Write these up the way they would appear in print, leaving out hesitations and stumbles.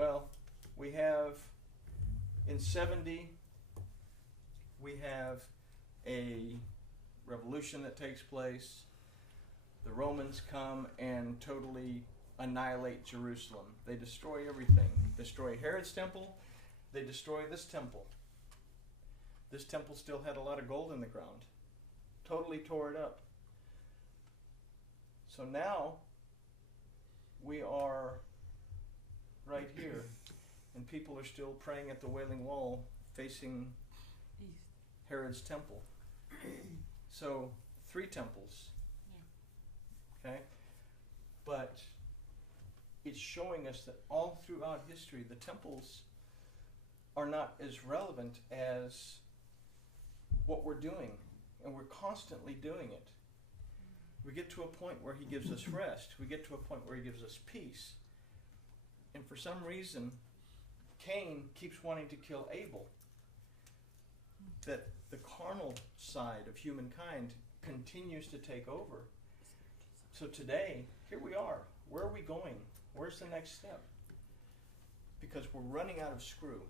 Well, we have in 70, we have a revolution that takes place. The Romans come and totally annihilate Jerusalem. They destroy everything. Destroy Herod's temple. They destroy this temple. This temple still had a lot of gold in the ground. Totally tore it up. So now we are right here, and people are still praying at the Wailing Wall facing Herod's temple. So 3 temples. Okay? But it's showing us that all throughout history, the temples are not as relevant as what we're doing, and we're constantly doing it. We get to a point where he gives us rest. We get to a point where he gives us peace. And for some reason, Cain keeps wanting to kill Abel. That the carnal side of humankind continues to take over. So today, here we are. Where are we going? Where's the next step? Because we're running out of screw.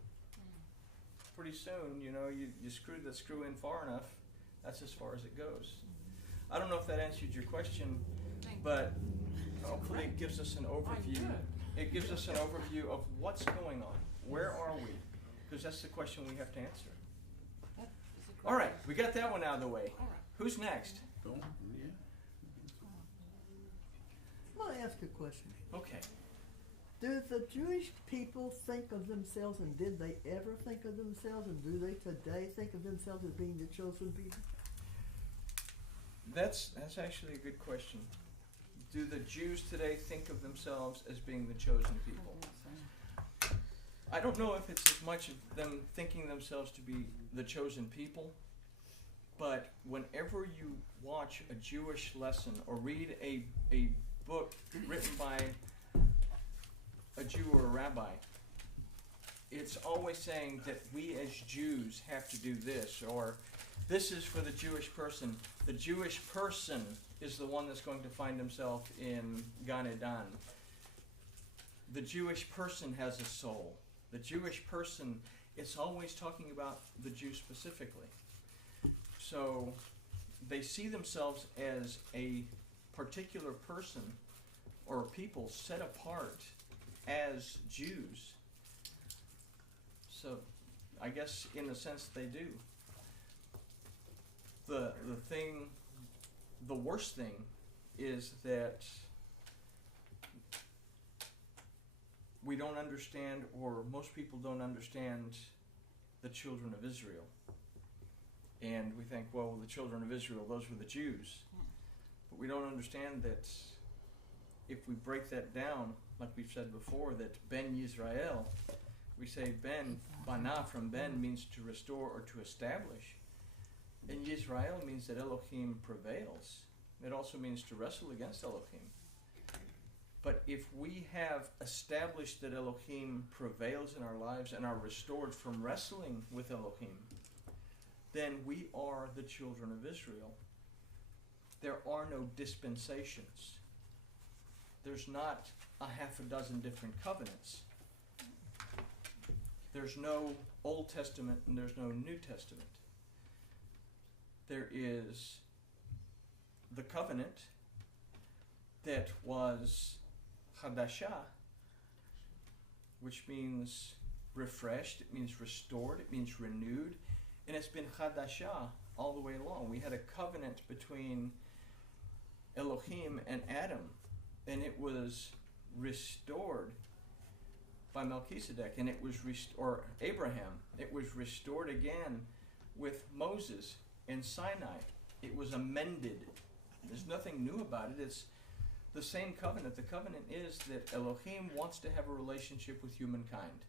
Pretty soon, you screw the screw in far enough, that's as far as it goes. I don't know if that answered your question, but hopefully it gives us an overview. It gives us an overview of what's going on. Where are we? Because that's the question we have to answer. All right, we got that one out of the way. Who's next? I want to ask a question. Okay. Do the Jewish people think of themselves, and did they ever think of themselves, and do they today think of themselves as being the chosen people? That's actually a good question. Do the Jews today think of themselves as being the chosen people? I don't know if it's as much of them thinking themselves to be the chosen people, but whenever you watch a Jewish lesson or read a book written by a Jew or a rabbi, it's always saying that we as Jews have to do this, or this is for the Jewish person. The Jewish person is the one that's going to find himself in Gan Eden. The Jewish person has a soul. The Jewish person, it's always talking about the Jew specifically. So they see themselves as a particular person or people set apart as Jews. So I guess in a sense they do. The worst thing is that we don't understand, or most people don't understand, the children of Israel. And we think, well, the children of Israel, those were the Jews. But we don't understand that if we break that down, like we've said before, that Ben Yisrael, we say Ben, Bana from Ben means to restore or to establish. And Yisrael means that Elohim prevails. It also means to wrestle against Elohim. But if we have established that Elohim prevails in our lives and are restored from wrestling with Elohim, then we are the children of Israel. There are no dispensations. There's not a half a dozen different covenants. There's no Old Testament and there's no New Testament. There is the covenant that was Hadashah, which means refreshed, it means restored, it means renewed, and it's been Hadashah all the way along. We had a covenant between Elohim and Adam, and it was restored by Melchizedek, and it was or Abraham. It was restored again with Moses in Sinai. It was amended. There's nothing new about it. It's the same covenant. The covenant is that Elohim wants to have a relationship with humankind.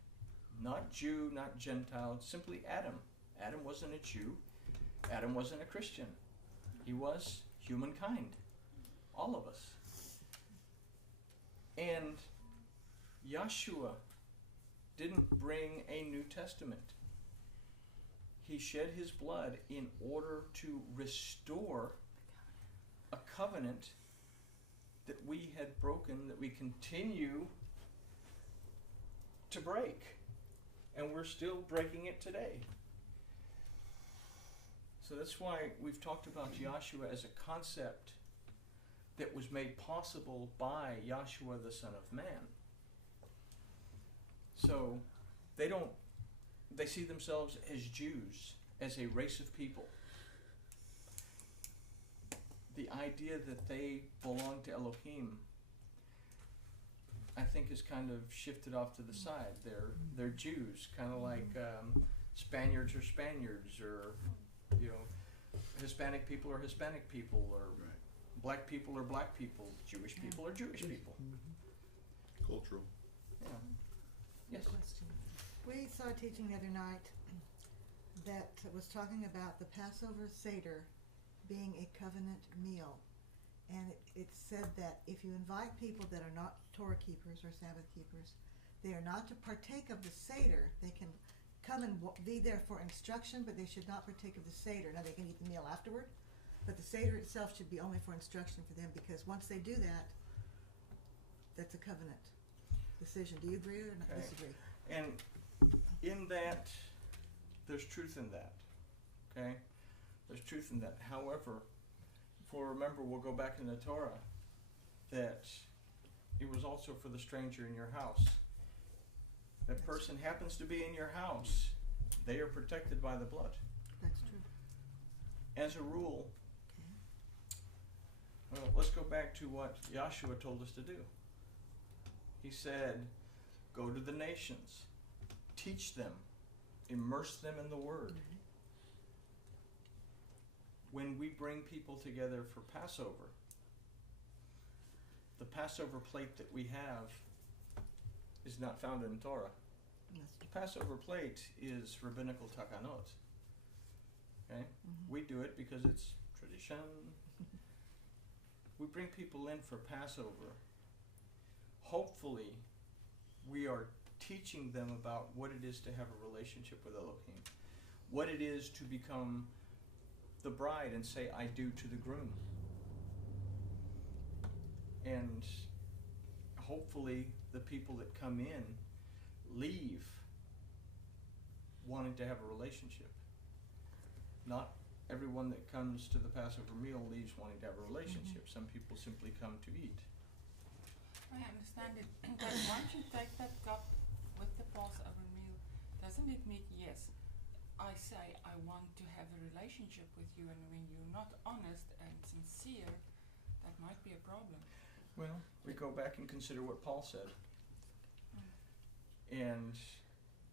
Not Jew, not Gentile, simply Adam. Adam wasn't a Jew. Adam wasn't a Christian. He was humankind. All of us. And Yeshua didn't bring a New Testament. He shed his blood in order to restore a covenant that we had broken, that we continue to break. And we're still breaking it today. So that's why we've talked about Yahshua as a concept that was made possible by Yahshua the Son of Man. So they see themselves as Jews, as a race of people. The idea that they belong to Elohim, I think, is kind of shifted off to the side. They're Jews, kind of like Spaniards are Spaniards, or Hispanic people are Hispanic people, or black people are black people, Jewish people are Jewish people. Cultural. Yeah. Yes. Question. We saw a teaching the other night that was talking about the Passover Seder being a covenant meal. And it said that if you invite people that are not Torah keepers or Sabbath keepers, they are not to partake of the Seder. They can come and be there for instruction, but they should not partake of the Seder. Now, they can eat the meal afterward, but the Seder itself should be only for instruction for them, because once they do that, that's a covenant decision. Do you agree or not disagree? And in that, there's truth in that. Okay? There's truth in that. However, remember, we'll go back in the Torah, that it was also for the stranger in your house. That person happens to be in your house, they are protected by the blood. That's true. As a rule, well, let's go back to what Yahshua told us to do. He said, go to the nations, teach them, immerse them in the Word. When we bring people together for Passover, the Passover plate that we have is not found in Torah. The Passover plate is rabbinical takanot. Okay? We do it because it's tradition. We bring people in for Passover. Hopefully, we are teaching them about what it is to have a relationship with Elohim, what it is to become the bride and say, I do to the groom. And hopefully the people that come in leave wanting to have a relationship. Not everyone that comes to the Passover meal leaves wanting to have a relationship. Some people simply come to eat. I understand it, but once you take that cup with the Passover meal, doesn't it mean, yes, I say I want to have a relationship with you, and when you're not honest and sincere, that might be a problem. Well, we go back and consider what Paul said. And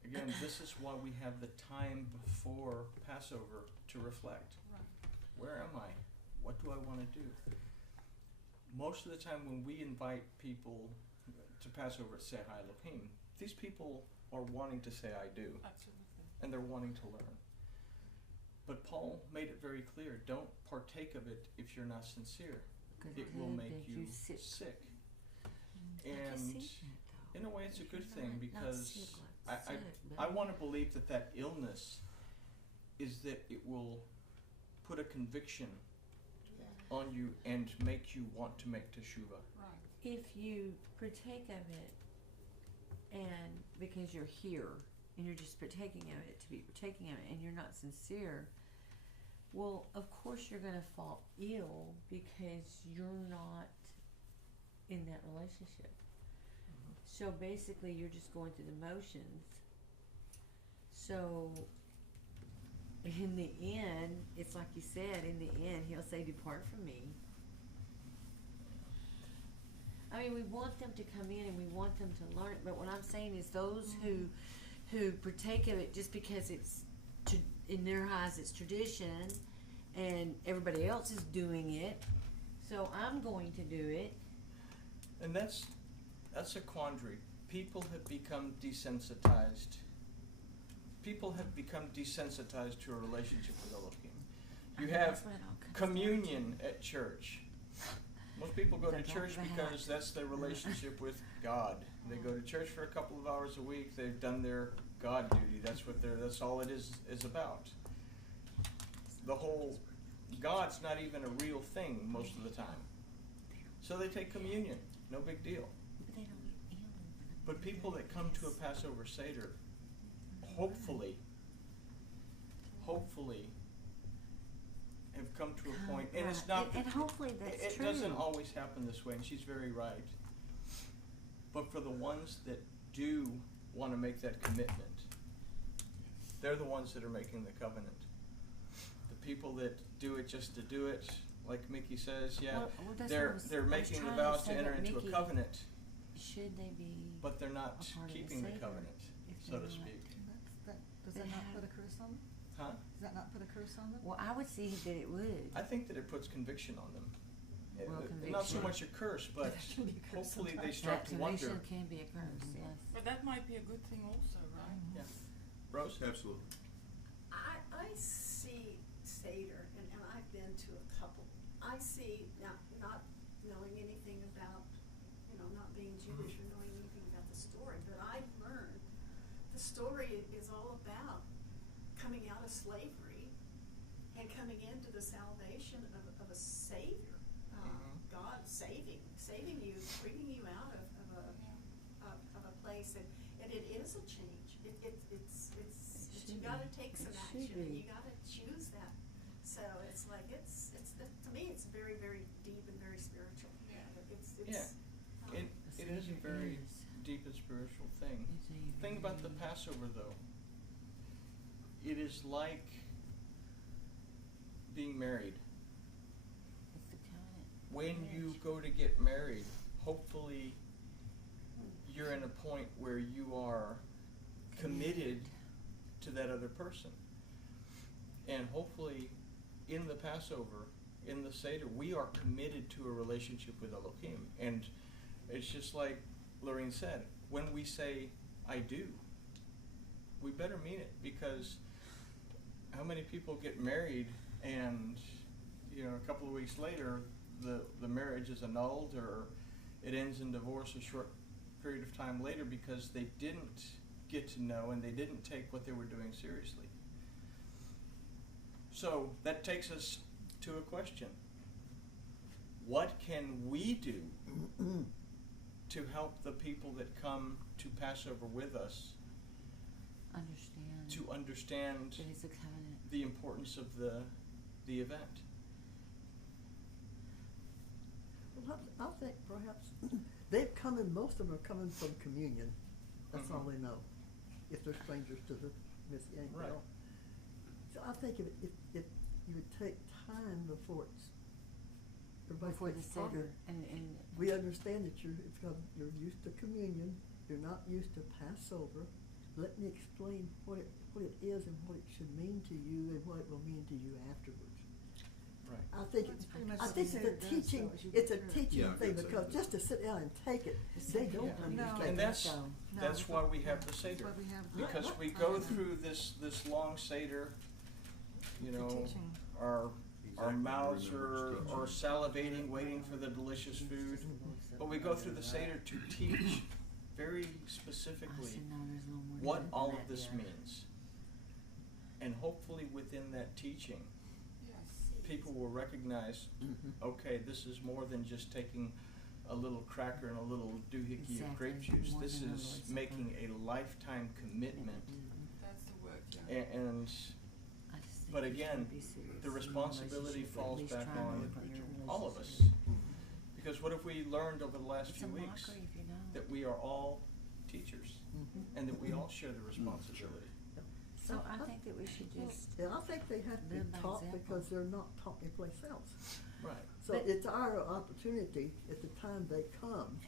again, this is why we have the time before Passover to reflect. Right. Where am I? What do I want to do? Most of the time when we invite people to Passover at Seh HaElohim, these people are wanting to say I do. Absolutely. And they're wanting to learn. But Paul made it very clear, don't partake of it if you're not sincere. It will make you sick. And in a way it's a good thing, because I want to believe that illness is that it will put a conviction on you and make you want to make teshuvah. Right. If you partake of it, and because you're here and you're just partaking of it to be partaking of it, and you're not sincere, well, of course you're going to fall ill because you're not in that relationship. So basically you're just going through the motions. So in the end, it's like you said, in the end he'll say, depart from me. I mean, we want them to come in and we want them to learn it, but what I'm saying is those who partake of it just because it's in their eyes it's tradition and everybody else is doing it, so I'm going to do it. And that's a quandary. People have become desensitized. People have become desensitized to a relationship with Elohim. You have communion at church. Most people go to church because that's their relationship with God. They go to church for a couple of hours a week. They've done their God duty. That's all it is about. The whole God's not even a real thing most of the time. So they take communion. No big deal. But people that come to a Passover Seder, hopefully, have come to a point, and it's not. And hopefully that's it true. doesn't always happen this way, and she's very right. But for the ones that do want to make that commitment, they're the ones that are making the covenant. The people that do it just to do it, like Mickey says, yeah, Well, that's they're what I was they're making the trying to vow say to enter that into a Mickey- covenant, Should they be? but they're not a part of the keeping the Seder covenant, if so they're to not? speak. Does But that not how- put a curse on them? Huh? Does that not put a curse on them? Well, I would see that it would. I think that it puts conviction on them. Well, Not so conviction. much a curse, but That can be a curse hopefully they sometimes. start That to wonder. conviction can be a curse, yes. But that might be a good thing also, right? Yeah. Rose? Absolutely. I see Seder, and I've been to a couple. I see, now, not knowing anything about, not being Jewish or knowing anything about the story, but I've learned the story is all about coming out of slavery and coming into the salvation of a Savior. God saving you, bringing you out of a place, and it is a change. It's should you got to be. take some It should action, and be. you got to choose that. So it's like to me it's very, very deep and very spiritual. Yeah. It is a very deep and spiritual thing. It's a Think about the very- Passover, though. It is like being married. It's the covenant. When you Marriage. go to get married, hopefully you're in a point where you are committed to that other person. And hopefully in the Passover, in the Seder, we are committed to a relationship with Elohim. And it's just like Lorraine said, when we say, I do, we better mean it, because how many people get married and, a couple of weeks later, the marriage is annulled, or it ends in divorce a short period of time later because they didn't get to know and they didn't take what they were doing seriously. So that takes us to a question. What can we do to help the people that come to Passover with us Understand. to understand That it's a covenant. the importance of the event? Well, I think perhaps most of them are coming from communion. That's all Mhm. they know, if they're strangers to the Messianic Right. law. So I think if you would take time before everybody Before the gets started, Seder. And we understand that you're used to communion, you're not used to Passover. Let me explain what it is and what it should mean to you and what it will mean to you afterwards. Right. I think That's pretty much I what think the it's a Seder does, teaching. though, as you It's go a through it. teaching Yeah, I thing, guess I because do. just to sit down and take it, they don't Yeah. understand. And that's so. No, that's why we have the that's Seder. why we have Because we go through this long Seder, the teaching. our Exactly. mouths Remember are teaching. salivating, waiting for the delicious food. But we go through the Seder to teach very I specifically said, no, there's no more to what it than all that, of this dear. means. And hopefully within that teaching, Yes. people will recognize, okay, this is more than just taking a little cracker and a little doohickey of grape Exactly, juice. more This than a is Lord's Supper. making a lifetime commitment. That's the word, yeah. And I just think but you should again, be serious the in your responsibility relationship, or at falls least back try to on work your all of us. relationship. Because what have we learned over the last It's few a weeks? mockery if you don't. That we are all teachers and that we all share the responsibility. So I think that we should just, And I think they have to Live be by taught example. because they're not taught anyplace else. Right. So But- it's our opportunity at the time they come.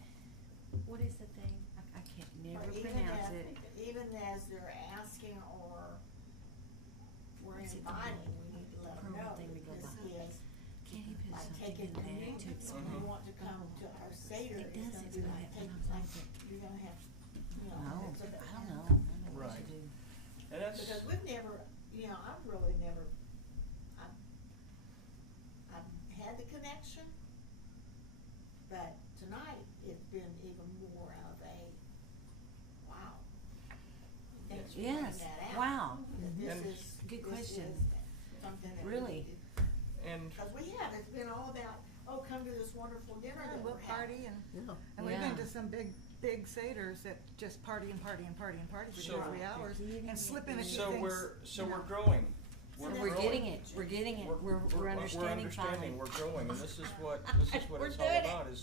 what is the thing? I can't never But pronounce it. even as they're asking or we're What's it inviting, called? we need to let them Permanent know thing to go that this by. is Can you put like something taking in there communion. to If explain? you want to come to our Seder, It it's does, gonna it's be gonna like have- take, but I'm like, thinking- you're gonna have, No, it's a- I don't know. I don't know what Right. to do. And that's, Because we've never, I've really never, I've had the connection, but tonight it's been even more of a, wow. Thanks for bringing Yes, that out. wow. That this And- is- Good this question. is something that we Really? need and Because we have, it's been all about, come to this wonderful dinner that We'll we're having. party and Yeah. we've been Yeah. to some big Seders that just party and party and party and party for 2 or So- 3 hours and slip in a few So things. we're growing. We're growing. getting it, we're getting it, we're understanding finally. We're growing, and this is what We're it's all doing it. about is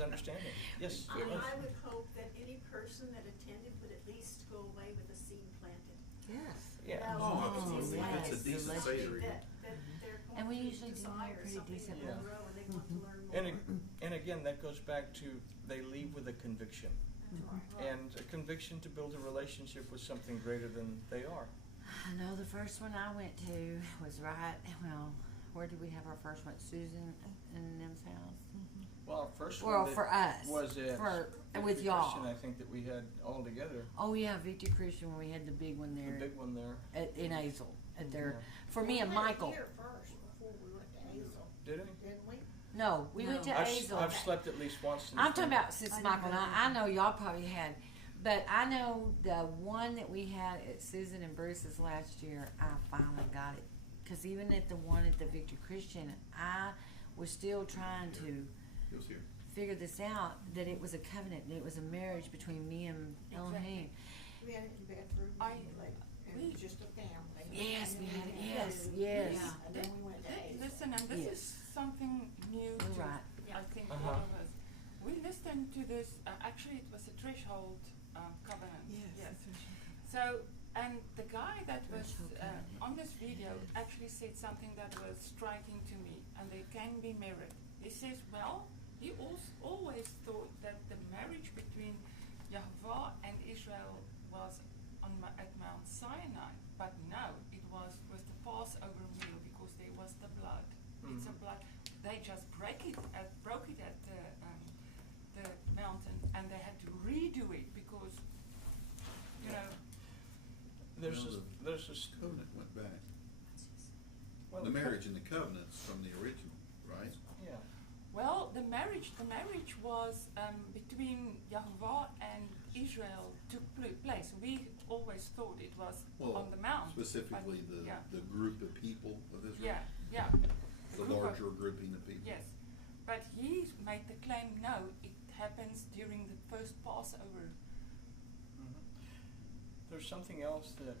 understanding. Yes. I yes. would hope that any person that attended would at least go away with a seed planted. Yes. Yeah. That Oh, was his yes. way It's a of decent something Seder. that they're going And we to usually do desire pretty something decent in a ones. row and they want to learn more. And again, that goes back to they leave with a conviction, Right. and a conviction to build a relationship with something greater than they are. I know the first one I went to was right, well, where did we have our first one? Susan and them's house? Well, our first Well, one for us, was at for, Victory with y'all. Christian, I think that we had all together. Oh yeah, Victory Christian, when we had the big one The there big one there. in Hazel, at their, Yeah. for me and We went Michael. here first before we went to Hazel, Did it? didn't we? No, we went to I've, Hazel. I've slept at least once. In I'm the talking thing. about since I Michael and didn't I go. know y'all probably had, but I know the one that we had at Susan and Bruce's last year, I finally got it. Cause even at the one at the Victory Christian, I was still trying to It was here. figure this out, that it was a covenant, that it was a marriage between me and Elohim. We had it in the bedroom, and it was just a family. Yes, And we then had it, went yes, to- yes. And then we went to Hazel. Listen, and this Yes. is something new You're to, right. I think, Uh-huh. all of us. We listened to this, actually it was a threshold covenant. Yes. So, and the guy that was Threshold covenant. on this video actually said something that was striking to me, and they can be married. He says, well, he always thought that the marriage between Yahweh and Israel was at Mount Sinai, but no, it was with the Passover meal because there was the blood. It's a Mhm. blood. They just broke it at the mountain, and they had to redo it because, you know, There's Well, this Covenant went back. well, The marriage and the covenants from the original, right? Yeah. well, the marriage was between Yahweh and Israel took place. We always thought it was Well, on the mount. specifically but, yeah. the group of people of Israel. Yeah. The group of- larger grouping of people. Yes, but he made the claim, no, it happens during the first Passover. Mhm. There's something else that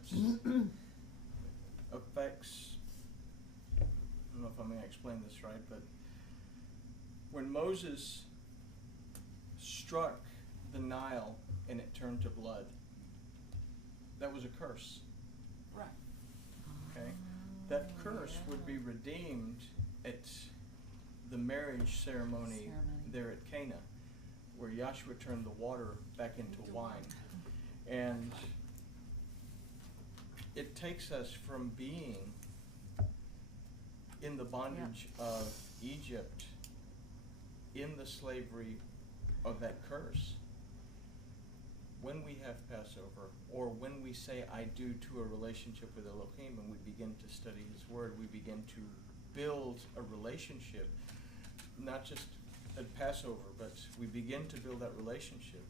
affects, I don't know if I'm going to explain this right, but when Moses struck the Nile and it turned to blood, that was a curse. Right. Okay? That curse would be redeemed at the marriage ceremony there at Cana, where Joshua turned the water back into wine. And it takes us from being in the bondage of Egypt, in the slavery of that curse. When we have Passover, or when we say I do to a relationship with Elohim and we begin to study His Word, we begin to build a relationship, not just at Passover, but we begin to build that relationship.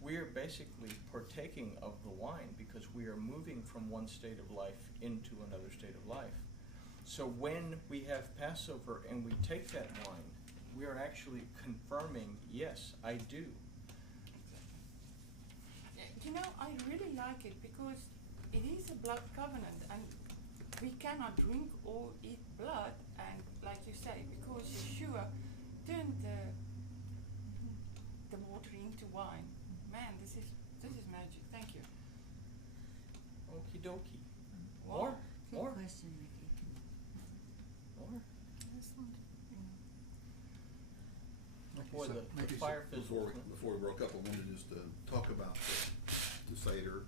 We are basically partaking of the wine because we are moving from one state of life into another state of life. So when we have Passover and we take that wine, we are actually confirming, yes, I do. You know, I really like it because it is a blood covenant, and we cannot drink or eat blood, and like you say, because Yeshua turned the water into wine. Man, this is magic. Thank you. Okie dokie. Wow. Good More? question, Ricky. More? Excellent. Boy, So, the maybe fire before fizzles. we broke up, I wanted just to talk about the Seder.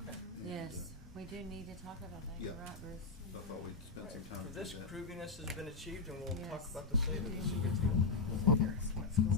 Okay. and, Yes, we do need to talk about that, you're yeah. right, Bruce. So I thought we'd spend some time For to this do that. grooviness has been achieved, and we'll talk Yes. about the Seder. We do This is a need good to deal. talk about what's going